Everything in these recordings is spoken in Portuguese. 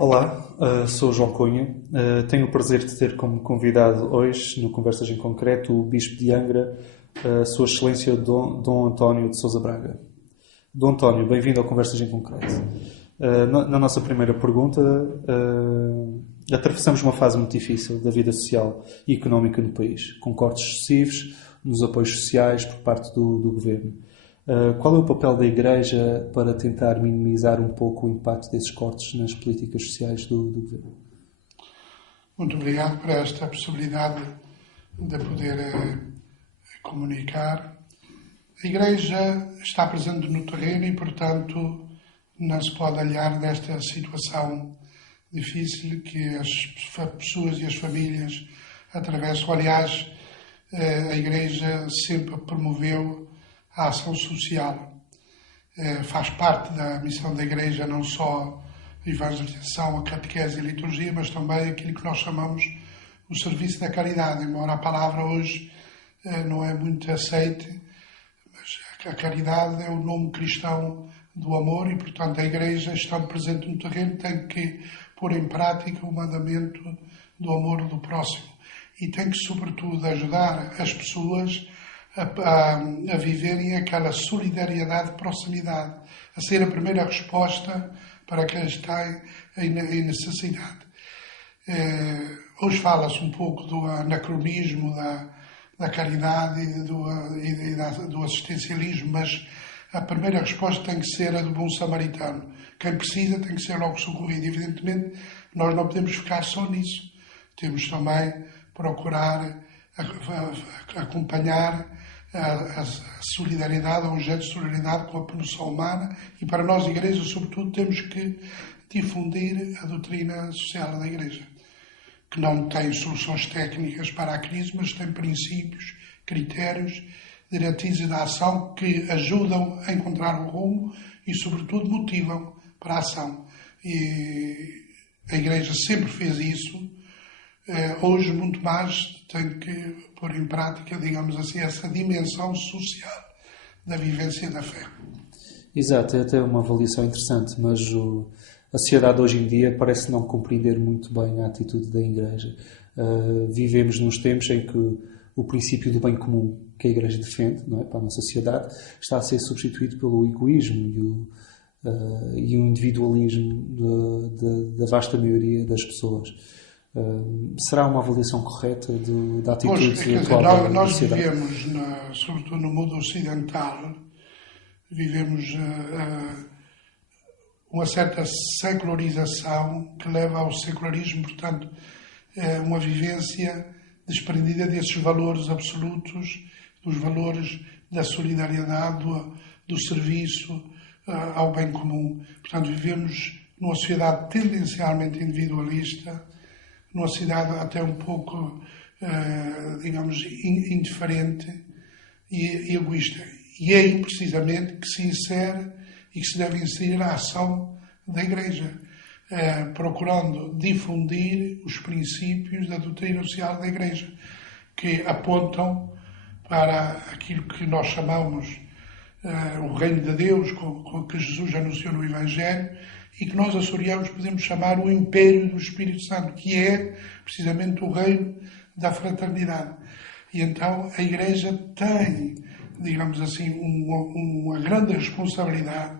Olá, sou o João Cunha. Tenho o prazer de ter como convidado hoje, no Conversas em Concreto, o Bispo de Angra, Sua Excelência Dom António de Sousa Braga. Dom António, bem-vindo ao Conversas em Concreto. Na nossa primeira pergunta, atravessamos uma fase muito difícil da vida social e económica no país, com cortes excessivos nos apoios sociais por parte do Governo. Qual é o papel da Igreja para tentar minimizar um pouco o impacto desses cortes nas políticas sociais do Governo? Muito obrigado por esta possibilidade de poder comunicar. A Igreja está presente no terreno e, portanto, não se pode alhear desta situação difícil que as pessoas e as famílias atravessam. Aliás, a Igreja sempre promoveu a ação social. Faz parte da missão da Igreja não só a evangelização, a catequese e a liturgia, mas também aquilo que nós chamamos o serviço da caridade, embora a palavra hoje não é muito aceite, mas a caridade é o nome cristão do amor e, portanto, a Igreja, estando presente no terreno, tem que pôr em prática o mandamento do amor do próximo e tem que, sobretudo, ajudar as pessoas a viverem aquela solidariedade de proximidade, a ser a primeira resposta para quem está em necessidade. Hoje fala-se um pouco do anacronismo da caridade e do assistencialismo, mas a primeira resposta tem que ser a do bom samaritano. Quem precisa tem que ser logo socorrido. Evidentemente, nós não podemos ficar só nisso. Temos também procurar acompanhar a solidariedade, um gesto de solidariedade com a produção humana e para nós, Igreja, sobretudo, temos que difundir a doutrina social da Igreja, que não tem soluções técnicas para a crise, mas tem princípios, critérios, diretrizes de ação que ajudam a encontrar o rumo e, sobretudo, motivam para a ação. E a Igreja sempre fez isso. Hoje, muito mais, tem que pôr em prática, digamos assim, essa dimensão social da vivência da fé. Exato, é até uma avaliação interessante, mas a sociedade hoje em dia parece não compreender muito bem a atitude da Igreja. Vivemos nos tempos em que o princípio do bem comum que a Igreja defende, não é, para a nossa sociedade, está a ser substituído pelo egoísmo e o individualismo da vasta maioria das pessoas. Será uma avaliação correta da atitude atual da nós sociedade? Vivemos, sobretudo no mundo ocidental, vivemos uma certa secularização que leva ao secularismo, portanto, uma vivência desprendida desses valores absolutos, dos valores da solidariedade, do serviço ao bem comum. Portanto, vivemos numa sociedade tendencialmente individualista, numa sociedade até um pouco, digamos, indiferente e egoísta. E é aí, precisamente, que se insere e que se deve inserir a ação da Igreja, procurando difundir os princípios da doutrina social da Igreja, que apontam para aquilo que nós chamamos o reino de Deus, com que Jesus anunciou no Evangelho, e que nós açorianos podemos chamar o império do Espírito Santo, que é precisamente o reino da fraternidade. E então a Igreja tem, digamos assim, uma grande responsabilidade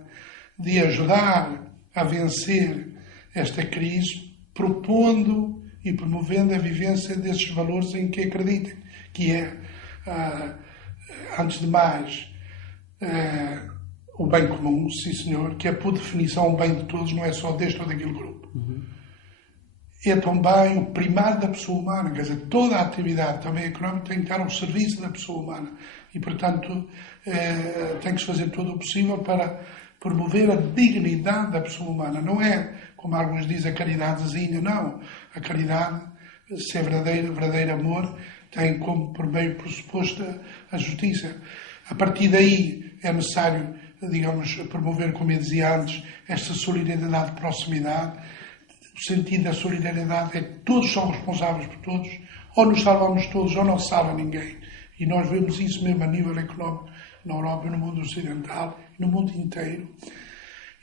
de ajudar a vencer esta crise, propondo e promovendo a vivência desses valores em que acreditem, que é, antes de mais, o bem comum, sim senhor, que é por definição o bem de todos, não é só deste ou daquele grupo. É também o primário da pessoa humana, quer dizer, toda a atividade também económica tem que estar ao serviço da pessoa humana e, portanto, tem que se fazer todo o possível para promover a dignidade da pessoa humana. Não é, como alguns dizem, a caridadezinha, não. A caridade, se é verdadeiro amor, tem como por meio pressuposto a justiça. A partir daí é necessário, digamos, promover, como eu dizia antes, esta solidariedade de proximidade. O sentido da solidariedade é que todos são responsáveis por todos, ou nos salvamos todos ou não se salva ninguém. E nós vemos isso mesmo a nível económico na Europa, no mundo ocidental, no mundo inteiro.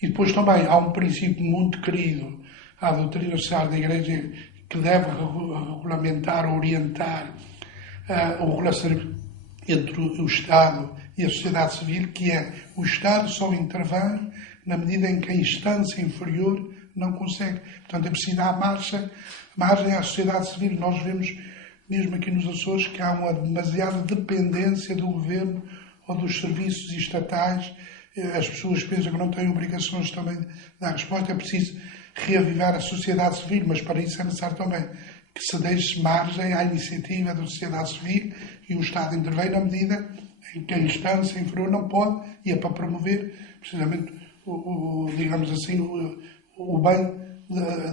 E depois também há um princípio muito querido à doutrina social da Igreja que deve regulamentar, orientar o relacionamento entre o Estado e a sociedade civil, que é o Estado só intervém na medida em que a instância inferior não consegue. Portanto, é preciso dar margem à sociedade civil. Nós vemos, mesmo aqui nos Açores, que há uma demasiada dependência do governo ou dos serviços estatais. As pessoas pensam que não têm obrigações também de dar resposta. É preciso reavivar a sociedade civil, mas para isso é necessário também que se deixe margem à iniciativa da sociedade civil e o Estado intervém na medida em que a instância inferior não pode, e é para promover precisamente digamos assim, o bem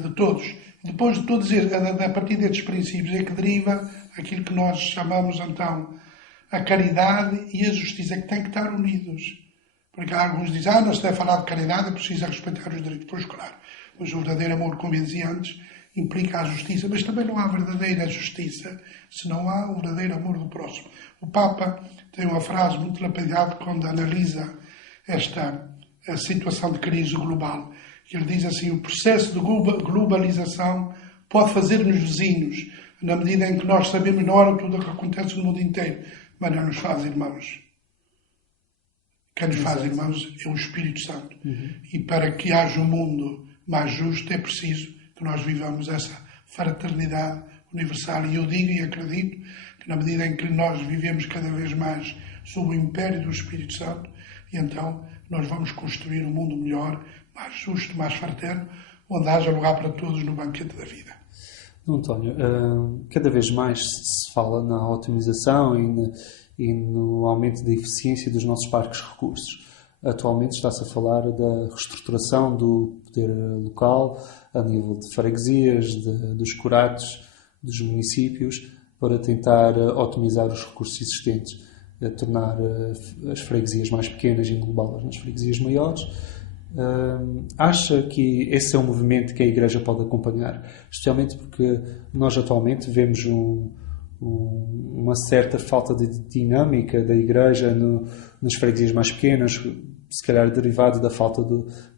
de todos. Depois de todos, a partir destes princípios é que deriva aquilo que nós chamamos então a caridade e a justiça, que têm que estar unidos. Porque alguns dizem, não se deve falar de caridade, é preciso respeitar os direitos. Pois claro, mas o verdadeiro amor, como eu dizia antes, implica a justiça, mas também não há verdadeira justiça se não há o verdadeiro amor do próximo. O Papa tem uma frase muito lapidar quando analisa a situação de crise global. Ele diz assim: o processo de globalização pode fazer-nos vizinhos, na medida em que nós sabemos na hora tudo o que acontece no mundo inteiro, mas não nos faz irmãos. Quem nos faz irmãos é o Espírito Santo. E para que haja um mundo mais justo é preciso que nós vivamos essa fraternidade universal. E eu digo e acredito que na medida em que nós vivemos cada vez mais sob o império do Espírito Santo, e então nós vamos construir um mundo melhor, mais justo, mais fraterno, onde haja lugar para todos no banquete da vida. António, cada vez mais se fala na otimização e no aumento da eficiência dos nossos parques de recursos. Atualmente está-se a falar da reestruturação do poder local a nível de freguesias, dos curatos, dos municípios, para tentar otimizar os recursos existentes, tornar as freguesias mais pequenas e englobá-las nas freguesias maiores. Acha que esse é um movimento que a Igreja pode acompanhar? Especialmente porque nós atualmente vemos uma certa falta de dinâmica da Igreja nas freguesias mais pequenas, se calhar derivado da falta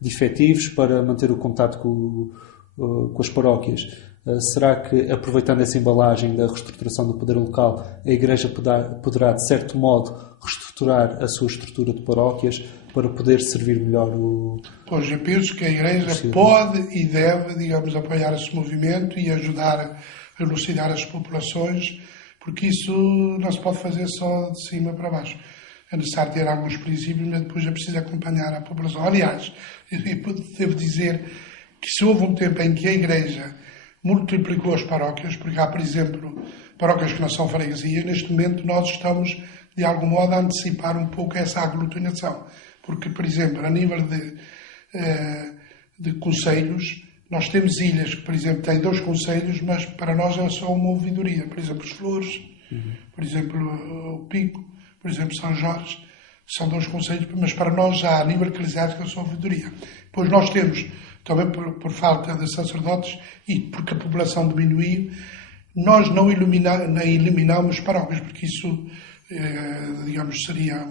de efetivos para manter o contato com as paróquias. Será que, aproveitando essa embalagem da reestruturação do poder local, a Igreja poderá, de certo modo, reestruturar a sua estrutura de paróquias para poder servir melhor Pois, eu penso que a Igreja pode e deve, digamos, apoiar esse movimento e ajudar a elucidar as populações, porque isso não se pode fazer só de cima para baixo. É necessário ter alguns princípios, mas depois é preciso acompanhar a população. Aliás, eu devo dizer que se houve um tempo em que a Igreja multiplicou as paróquias, porque há, por exemplo, paróquias que não são freguesias, neste momento nós estamos, de algum modo, a antecipar um pouco essa aglutinação. Porque, por exemplo, a nível de concelhos, nós temos ilhas que, por exemplo, têm 2 concelhos, mas para nós é só uma ouvidoria. Por exemplo, os Flores, por exemplo, o Pico, por exemplo, São Jorge, são 2 concelhos, mas para nós já, a nível eclesiástico, é só ouvidoria. Depois nós temos, também por falta de sacerdotes e porque a população diminuiu, nós não eliminamos paróquias, porque isso, digamos, seria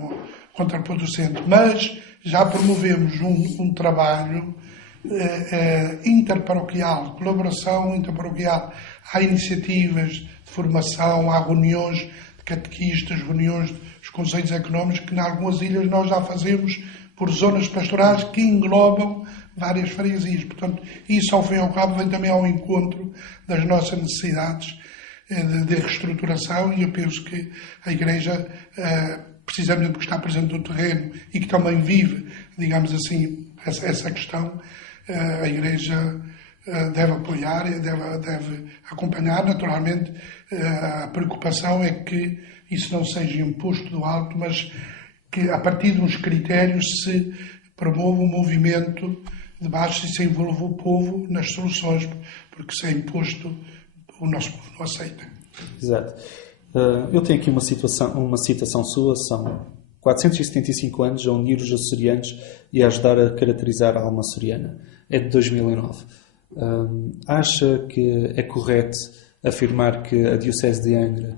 contraproducente. Mas já promovemos um trabalho interparoquial, colaboração interparoquial. Há iniciativas de formação, há reuniões de catequistas, reuniões dos conselhos económicos, que em algumas ilhas nós já fazemos por zonas pastorais que englobam várias freguesias. Portanto, isso, ao fim e ao cabo, vem também ao encontro das nossas necessidades de reestruturação, e eu penso que a Igreja, precisamente porque está presente no terreno e que também vive, digamos assim, essa questão, a Igreja deve apoiar e deve acompanhar. Naturalmente, a preocupação é que isso não seja imposto do alto, mas que, a partir de uns critérios, se promova um movimento de baixo e se envolva o povo nas soluções, porque se é imposto, o nosso povo não aceita. Exato. Eu tenho aqui uma citação sua, são 475 anos a unir os açorianos e a ajudar a caracterizar a alma açoriana. É de 2009. Acha que é correto afirmar que a Diocese de Angra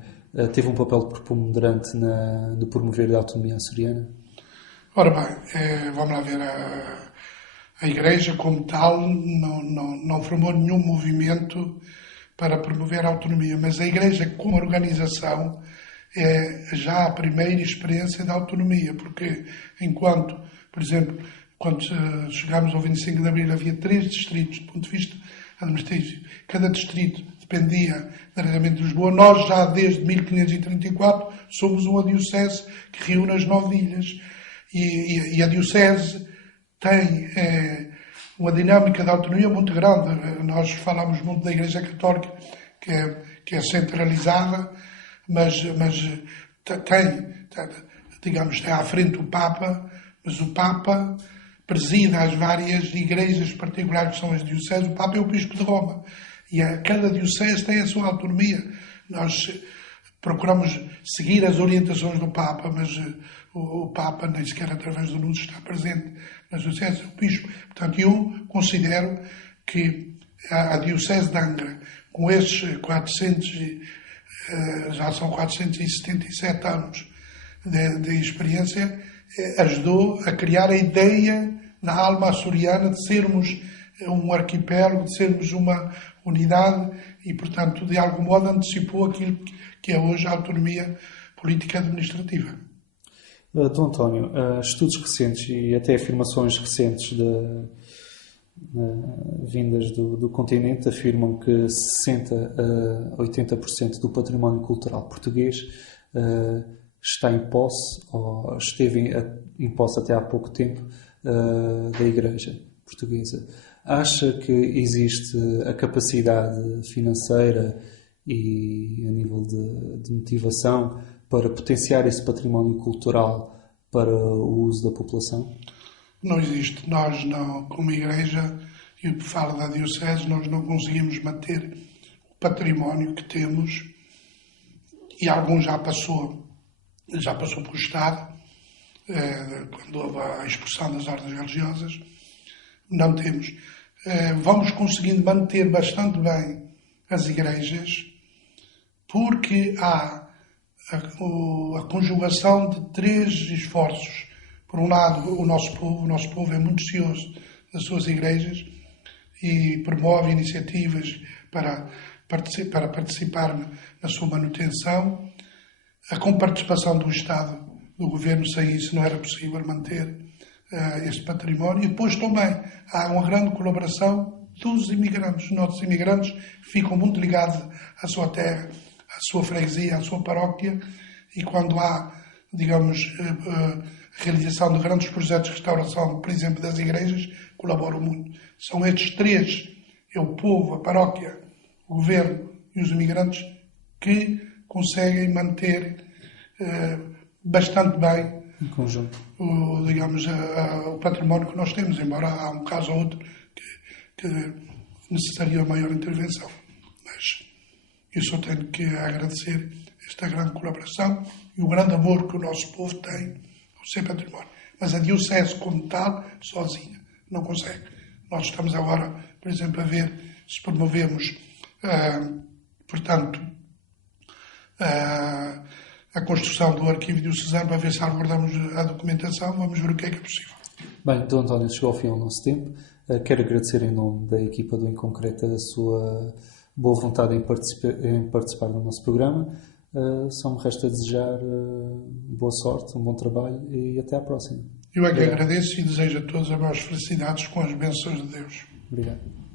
teve um papel preponderante no promover a autonomia açoriana? Ora bem, vamos lá ver. A Igreja, como tal, não formou nenhum movimento para promover a autonomia, mas a Igreja, como organização, é já a primeira experiência da autonomia, porque enquanto, por exemplo, quando chegámos ao 25 de Abril, havia 3 distritos, do ponto de vista administrativo, cada distrito dependia diretamente de Lisboa. Nós, já desde 1534, somos uma diocese que reúne as 9 ilhas. E a diocese tem uma dinâmica de autonomia muito grande. Nós falamos muito da Igreja Católica, que é centralizada, mas digamos, tem à frente o Papa, mas o Papa preside as várias igrejas particulares que são as dioceses. O Papa é o Bispo de Roma. E cada diocese tem a sua autonomia. Nós procuramos seguir as orientações do Papa, mas o Papa nem sequer através do anúncio está presente nas dioceses, é o Bispo. Portanto, eu considero que a diocese de Angra, com estes já são 477 anos de experiência, ajudou a criar a ideia na alma açoriana de sermos um arquipélago, de sermos uma unidade e, portanto, de algum modo antecipou aquilo que é hoje a autonomia política administrativa. Dom António, estudos recentes e até afirmações recentes vindas do continente afirmam que 60% a 80% do património cultural português está em posse, ou esteve em posse até há pouco tempo, da Igreja Portuguesa. Acha que existe a capacidade financeira e a nível de motivação para potenciar esse património cultural para o uso da população? Não existe. Nós, não, como Igreja, e falo da Diocese, nós não conseguimos manter o património que temos, e algum já passou pelo Estado, quando houve a expulsão das ordens religiosas. Não temos. Vamos conseguindo manter bastante bem as igrejas, porque há a conjugação de 3 esforços. Por um lado, o nosso povo é muito cioso das suas igrejas e promove iniciativas para participar na sua manutenção. A comparticipação do Estado, do Governo, sem isso não era possível manter este património. E depois também há uma grande colaboração dos imigrantes. Os nossos imigrantes ficam muito ligados à sua terra, à sua freguesia, à sua paróquia, e quando há, digamos, realização de grandes projetos de restauração, por exemplo, das igrejas, colaboram muito. São estes 3, é o povo, a paróquia, o governo e os imigrantes, que conseguem manter bastante bem em conjunto o património que nós temos, embora há um caso ou outro que necessitaria maior intervenção. Mas eu só tenho que agradecer esta grande colaboração e o grande amor que o nosso povo tem ao seu património. Mas a Diocese, como tal, sozinha, não consegue. Nós estamos agora, por exemplo, a ver se promovemos, portanto, a construção do arquivo diocesano, para ver se aguardamos a documentação. Vamos ver o que é possível. Bem, Dom António, chegou ao fim ao nosso tempo. Quero agradecer em nome da equipa do Inconcreto a sua boa vontade em participar do nosso programa. Só me resta desejar boa sorte, um bom trabalho e até à próxima. Eu é que agradeço e desejo a todos as maiores felicidades com as bênçãos de Deus. Obrigado.